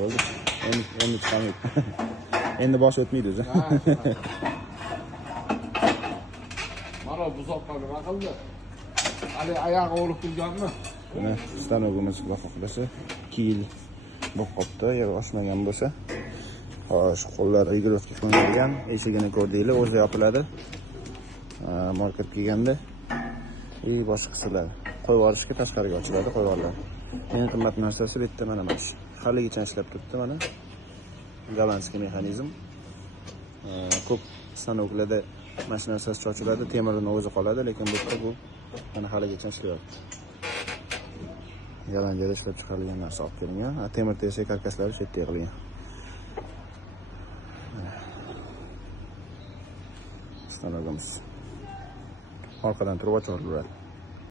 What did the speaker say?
Bo'ldi. Endi chiqamaydi. Endi bosh o'tmaydi o'zi. Mana buzoqqa nima qildi? Ali oyog'i o'lib turganmi? Mana stanogimiz Xudo xohlasa 2 yil bo'lib qopti, agar oshmagan bo'lsa. Xo'sh, qo'llar igrovka qilingan, eshigini ko'rdinglar, o'zi yopiladi. Markab kelganda boshqa qiladi. Qo'yib yuborishga tashqariga ochiladi, qo'yib yuboriladi. Eng qimmat narsasi bu yerda mana shu. Haligacha ishlab turibdi mana. Gollandskiy mexanizm. Ko'p stanoklarda mashina narsasi ochiladi, temirni o'zi qoladi, lekin bu yerda bu mana haligacha ishlayapti. Gollandiyada ishlab chiqarilgan narsa olib kelingan. Temir tersak karkaslari shu yerda yig'ilgan. Stanogimiz. Orqadan turib ochiladi.